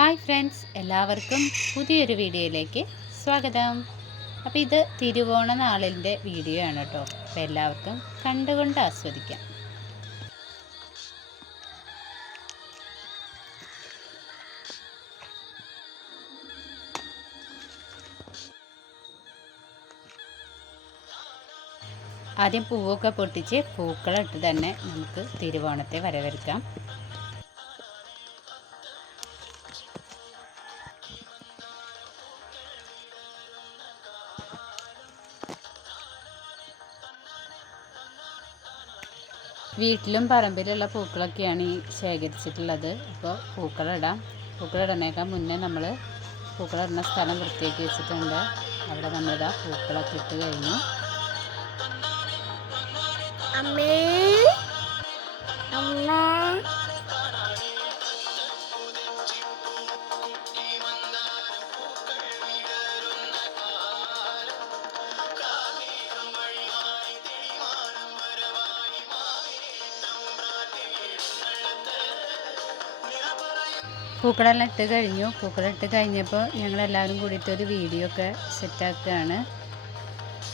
Hi friends എല്ലാവർക്കും പുതിയൊരു വീഡിയോയിലേക്ക് സ്വാഗതം. അപ്പോൾ ഇത് തിരുവോണ നാളിന്റെ വീഡിയോ ആണ് കേട്ടോ അപ്പോൾ എല്ലാവർക്കും കണ്ടുകൊണ്ട് ആസ്വദിക്കാം. ആദ്യം പൂവൊക്കെ പൊട്ടിച്ച് പൂക്കളിട്ട് തന്നെ നമുക്ക് തിരുവോണത്തെ വരവേൽക്കാം. വീട്ടിലും പറമ്പിലുള്ള പൂക്കളൊക്കെയാണ് ഈ ശേഖരിച്ചിട്ടുള്ളത്. അപ്പോൾ പൂക്കളിടാം. പൂക്കളിടണേക്കാൾ മുന്നേ നമ്മൾ പൂക്കളിടുന്ന സ്ഥലം വൃത്തിയാക്കി വെച്ചിട്ടുണ്ട്. അവിടെ നമ്മളിതാ പൂക്കളൊക്കെ ഇട്ട് കഴിഞ്ഞു. അമ്മേ. പൂക്കളെല്ലാം ഇട്ട് കഴിഞ്ഞു. പൂക്കളിട്ട് കഴിഞ്ഞപ്പോൾ ഞങ്ങളെല്ലാവരും കൂടിയിട്ട് ഒരു വീഡിയോ ഒക്കെ സെറ്റാക്കുകയാണ്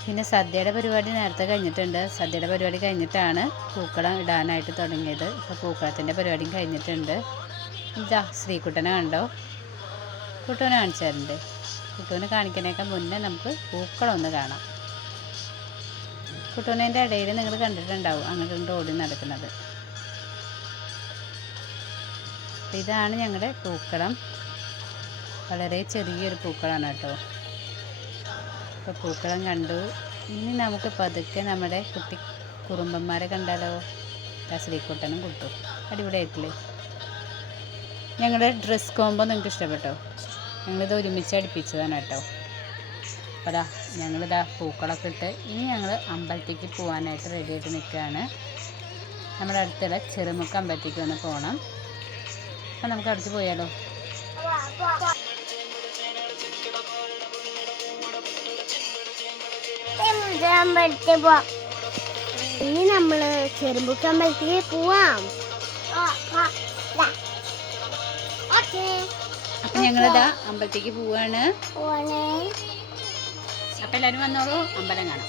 പിന്നെ സദ്യയുടെ പരിപാടി നേരത്തെ കഴിഞ്ഞിട്ടുണ്ട്. സദ്യയുടെ പരിപാടി കഴിഞ്ഞിട്ടാണ് പൂക്കളം ഇടാനായിട്ട് തുടങ്ങിയത്. ഇപ്പോൾ പൂക്കളത്തിന്റെ പരിപാടിയും കഴിഞ്ഞിട്ടുണ്ട്. ഇതാ ശ്രീകുട്ടനെ കണ്ടോ? കുട്ടുവിനെ കാണിച്ചാറുണ്ട് കുട്ടുവിനെ കാണിക്കുന്നതിനേക്കാൾ മുന്നേ നമുക്ക് പൂക്കളം ഒന്ന് കാണാം. കുട്ടുവിന്റെ ഇടയിൽ നിങ്ങൾ കണ്ടിട്ടുണ്ടാവും. അങ്ങോട്ടും ഓടി നടക്കുന്നത്. അപ്പോൾ ഇതാണ് ഞങ്ങളുടെ പൂക്കളം. വളരെ ചെറിയൊരു പൂക്കളാണ് കേട്ടോ. അപ്പോൾ പൂക്കളം കണ്ടു. ഇനി നമുക്ക് പതുക്കെ നമ്മുടെ കുട്ടി കുറുമ്പന്മാരെ കണ്ടാലോ? ശ്രീക്കുട്ടനും കുട്ടും. അടിപൊളിയായിട്ടില്ലേ? ഞങ്ങളുടെ ഡ്രസ് കോമ്പോ നിങ്ങൾക്ക് ഇഷ്ടപ്പെട്ടോ? ഞങ്ങളിത് ഒരുമിച്ച് അടുപ്പിച്ചതാണ് കേട്ടോ. അപ്പോൾ അതാ ഞങ്ങളിതാ പൂക്കളൊക്കെ ഇട്ട് ഇനി ഞങ്ങൾ അമ്പലത്തേക്ക് പോകാനായിട്ട് റെഡിയായിട്ട് നിൽക്കുകയാണ്. നമ്മുടെ അടുത്തുള്ള ചെറുമുക്ക് അമ്പലത്തേക്ക് ഒന്ന് പോകണം അപ്പം നമുക്ക് അടുത്ത് പോയാലോ? അമ്പലത്തിൽ പോവാം ഇനി നമ്മൾ ചെറുമ്പുക്ക് അമ്പലത്തിൽ പോവാം. അപ്പൊ ഞങ്ങളിതാ അമ്പലത്തേക്ക് പോവാണ്. അപ്പൊ എല്ലാരും വന്നോളൂ അമ്പലം കാണാം.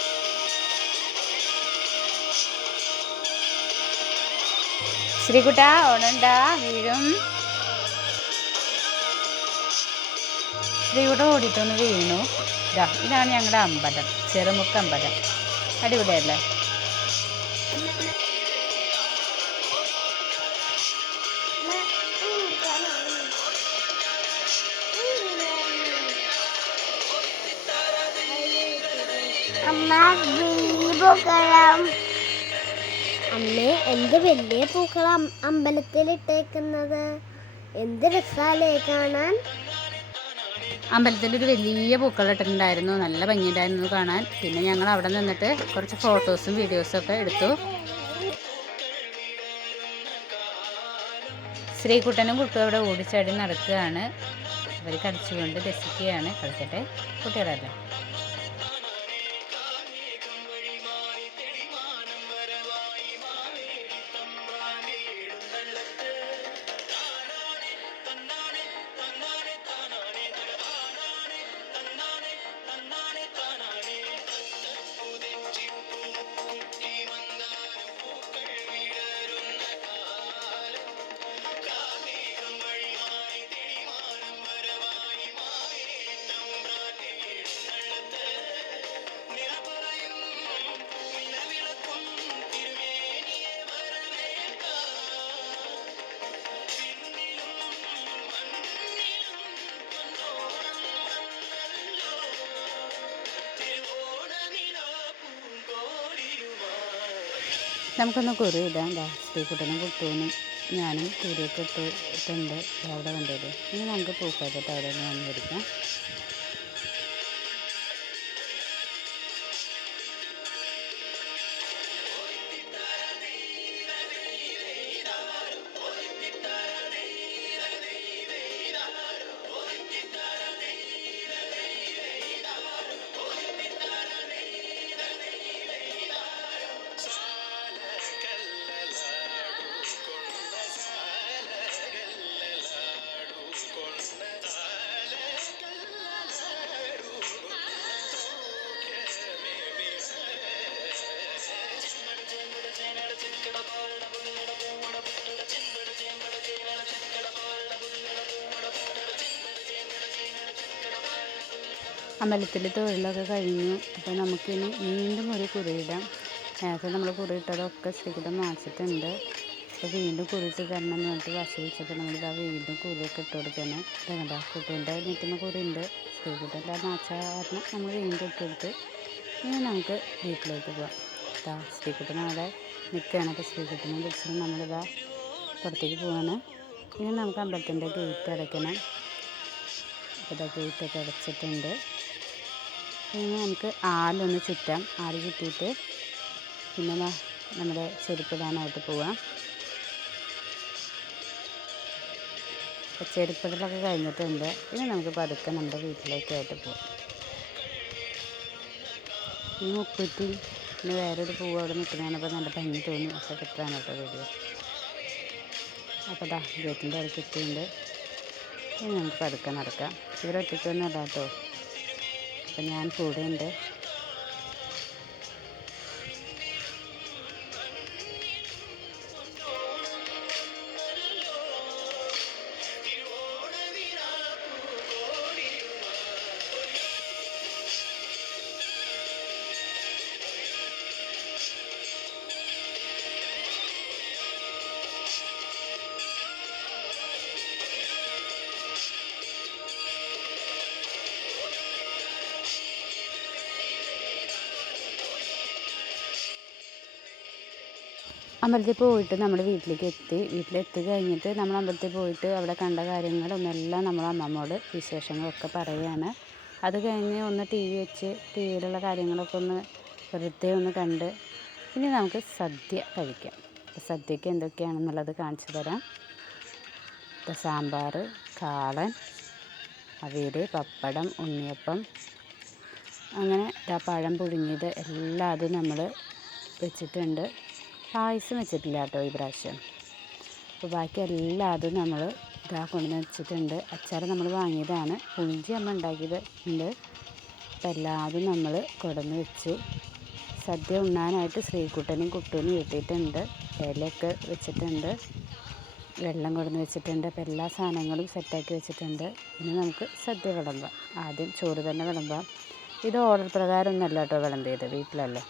ശ്രീകുട്ട ഉണണ്ട വീഴും. ശ്രീകുട്ട ഓടിയിട്ടൊന്ന് വീണു. ഇതാ ഇതാണ് ഞങ്ങളുടെ അമ്പലം ചെറുമുക്ക് അമ്പലം. അടിപൊളിയല്ലേ? അമ്മ പൂക്കളം അമ്മേ എന്ത് വലിയ പൂക്കൾ അമ്പലത്തിൽ ഇട്ടേക്കുന്നത് എന്ത് രസാലേ കാണാൻ? അമ്പലത്തിൽ ഒരു വലിയ പൂക്കളം ഇട്ടിട്ടുണ്ടായിരുന്നു. നല്ല ഭംഗിയുണ്ടായിരുന്നു കാണാൻ. പിന്നെ ഞങ്ങൾ അവിടെ നിന്നിട്ട് കുറച്ച് ഫോട്ടോസും വീഡിയോസും ഒക്കെ എടുത്തു. ശ്രീകുട്ടനും കുട്ടും അവിടെ ഓടിച്ചാടി നടക്കുകയാണ്. അവർ കടിച്ചുകൊണ്ട് രസിക്കുകയാണ്. കളിക്കട്ടെ കുട്ടികളല്ലേ. നമുക്കൊന്ന് കുറി ഇടാം സ്ത്രീ കുട്ടനും കുട്ടൂനും ഞാനും കുറിയൊക്കെ ഇട്ട് ഇട്ടുണ്ട് ദാ അവിടെ കണ്ടത് ഇനി നമുക്ക് പൂക്കോട്ടത്ത് അവിടെ നിന്ന് വന്നിരിക്കാം അമ്പലത്തിൽ തൊഴിലൊക്കെ കഴിഞ്ഞു അപ്പോൾ നമുക്കിനി വീണ്ടും ഒരു കുറിയിടാം നേരത്തെ നമ്മൾ കുറിയിട്ടതൊക്കെ സ്ത്രീകളുടെ മാച്ചിട്ടുണ്ട് അപ്പോൾ വീണ്ടും കുറിയിട്ട് തരണം എന്ന് പറഞ്ഞിട്ട് വശ വെച്ചപ്പോൾ നമ്മളിതാ വീണ്ടും കുറിയൊക്കെ ഇട്ട് കൊടുക്കണം ഇതാ കുട്ടീന്റെ നിൽക്കുന്ന കുറിയുണ്ട് ശ്രീകുട്ടന്റെ മാച്ച കാരണം നമ്മൾ വീണ്ടും ഇട്ട് കൊടുത്ത് ഇനി നമുക്ക് വീട്ടിലേക്ക് പോവാം. ഇതാ സ്ത്രീകുട്ടൻ അവിടെ നിൽക്കുകയാണ്. അപ്പോൾ സ്ത്രീകുട്ടനെ വിളിച്ചിട്ട് നമ്മളിതാ പുറത്തേക്ക് പോവാണ്. ഇനി നമുക്ക് അമ്പലത്തിന്റെ ഗേറ്റ് അടയ്ക്കണം. അപ്പോൾ ഇതാ ഗേറ്റൊക്കെ അടച്ചിട്ടുണ്ട്. ഇനി നമുക്ക് ആലൊന്ന് ചുറ്റാം. ആൽ ചുറ്റിയിട്ട് പിന്നെ നമ്മുടെ ചെരുപ്പിടാനായിട്ട് പോവാം. അപ്പോൾ ചെരുപ്പിടലൊക്കെ കഴിഞ്ഞിട്ടുണ്ട്. ഇനി നമുക്ക് പതുക്കെ നമ്മുടെ വീട്ടിലേക്കായിട്ട് പോവാം. ഈ മുക്കുറ്റി പിന്നെ വേറൊരു പൂവ് അവിടെ നിൽക്കുന്നതാണപ്പോൾ നല്ല ഭംഗി തോന്നി. ഒക്കെ കിട്ടാനായിട്ട് കേട്ടോ അപ്പോൾ ദാ ഗേറ്റിന്റെ അവിടെ കിട്ടിയിട്ടുണ്ട്. ഇനി നമുക്ക് പതുക്കെ നടക്കാം. ഇവരൊറ്റയ്ക്കൊന്നും അല്ല കേട്ടോ അപ്പം ഞാൻ കൂടെ അമ്പലത്തിൽ പോയിട്ട് നമ്മൾ വീട്ടിലേക്ക് എത്തി. വീട്ടിലെത്തി കഴിഞ്ഞിട്ട് നമ്മൾ അമ്പലത്തിൽ പോയിട്ട് അവിടെ കണ്ട കാര്യങ്ങളും എല്ലാം നമ്മൾ അമ്മമ്മോട് വിശേഷങ്ങളൊക്കെ പറയുകയാണ്. അത് കഴിഞ്ഞ് ഒന്ന് ടി വി വെച്ച് ടി വിയിലുള്ള കാര്യങ്ങളൊക്കെ ഒന്ന് വെറുതെ ഒന്ന് കണ്ട് ഇനി നമുക്ക് സദ്യ കഴിക്കാം. സദ്യക്ക് എന്തൊക്കെയാണെന്നുള്ളത് കാണിച്ചു തരാം. സാമ്പാർ കാളൻ അവിയൽ പപ്പടം ഉണ്ണിയപ്പം. അങ്ങനെ പഴം പുഴുങ്ങിയത് എല്ലാം അതും നമ്മൾ വെച്ചിട്ടുണ്ട്. പായസം വെച്ചിട്ടില്ല കേട്ടോ ഈ പ്രാവശ്യം. അപ്പോൾ ബാക്കി എല്ലാം അതും നമ്മൾ ഇതാ കൊണ്ടുവന്ന് വെച്ചിട്ടുണ്ട്. അച്ചാർ നമ്മൾ വാങ്ങിയതാണ്. പുളിഞ്ചി അമ്മ ഉണ്ടാക്കിയത് ഉണ്ട്. അപ്പം എല്ലാതും നമ്മൾ കൊണ്ടുവന്ന് വെച്ചു. സദ്യ ഉണ്ണാനായിട്ട് ശ്രീകുട്ടനും കുട്ടൂനും കിട്ടിയിട്ടുണ്ട് ഇലയൊക്കെ വെച്ചിട്ടുണ്ട്. വെള്ളം കൊടുന്ന് വെച്ചിട്ടുണ്ട്. അപ്പോൾ എല്ലാ സാധനങ്ങളും സെറ്റാക്കി വെച്ചിട്ടുണ്ട്. ഇനി നമുക്ക് സദ്യ വിളമ്പാം. ആദ്യം ചോറ് തന്നെ വിളമ്പാം. ഇത് ഓർഡർ പ്രകാരം ഒന്നല്ല കേട്ടോ വിളമ്പിയത് വീട്ടിലല്ലേ?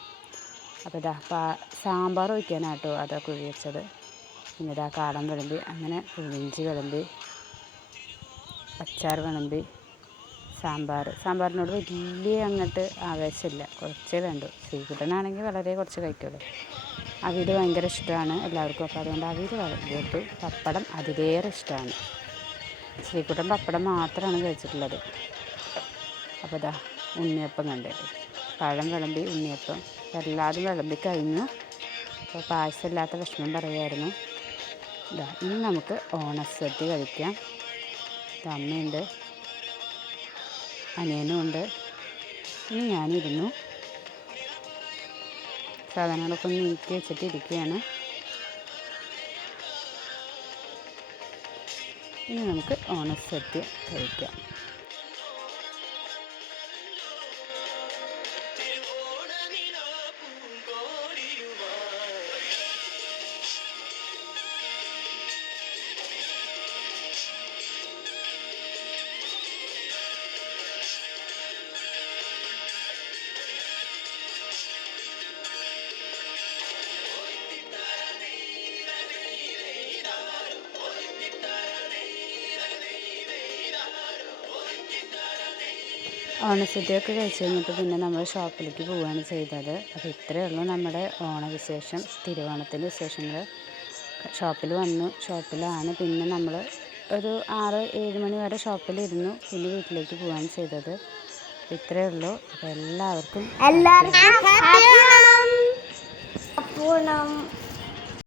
അപ്പോൾ ഇതാ പാ സാമ്പാർ വയ്ക്കാനാട്ടോ കുഴി വെച്ചത്. പിന്നെ ഇതാ കാടൻ വിളമ്പി അങ്ങനെ പുളിഞ്ചി വിളമ്പി അച്ചാർ വിളമ്പി സാമ്പാർ. സാമ്പാറിനോട് വലിയ അങ്ങോട്ട് ആവേശമില്ല. കുറച്ചേ വേണ്ടു. ശ്രീകുട്ടനാണെങ്കിൽ വളരെ കുറച്ച് കഴിക്കുള്ളൂ. അവിയൽ ഭയങ്കര ഇഷ്ടമാണ് എല്ലാവർക്കും. അപ്പോൾ അതുകൊണ്ട് അവിയൽ വളർത്തിയിട്ടു പപ്പടം അതിലേറെ ഇഷ്ടമാണ്. ശ്രീകുട്ടൻ പപ്പടം മാത്രമാണ് കഴിച്ചിട്ടുള്ളത്. അപ്പോൾ ഇതാ ഉണ്ണിയപ്പം കണ്ടിട്ട് പഴം വിളമ്പി ഉണ്ണിയപ്പം. എല്ലാതും വിളമ്പി കഴിഞ്ഞു. അപ്പോൾ പായസം ഇല്ലാത്ത വിഷമം പറയുമായിരുന്നു ഇതാ ഇനി നമുക്ക് ഓണസദ്യ കഴിക്കാം. അമ്മയുണ്ട്. അനിയനും ഉണ്ട്. ഇനി ഞാനിരുന്നു. സാധനങ്ങളൊക്കെ ഒന്ന് നീക്കി വെച്ചിട്ട് ഇരിക്കുകയാണ്. ഇനി നമുക്ക് ഓണസദ്യ കഴിക്കാം. ഓണസദ്യയൊക്കെ കഴിച്ച് കഴിഞ്ഞപ്പോൾ പിന്നെ നമ്മൾ ഷോപ്പിലേക്ക് പോവുകയാണ് ചെയ്തത്. അപ്പോൾ ഇത്രയേ ഉള്ളൂ നമ്മുടെ ഓണവിശേഷം തിരുവോണത്തിന്റെ വിശേഷങ്ങൾ ഷോപ്പിൽ വന്നു ഷോപ്പിലാണ്. പിന്നെ നമ്മൾ ഒരു ആറ് ഏഴ് മണി വരെ ഷോപ്പിലിരുന്നു പിന്നെ വീട്ടിലേക്ക് പോവുകയാണ് ചെയ്തത്. ഇത്രയേ ഉള്ളൂ. അപ്പോൾ എല്ലാവർക്കും എല്ലാവർക്കും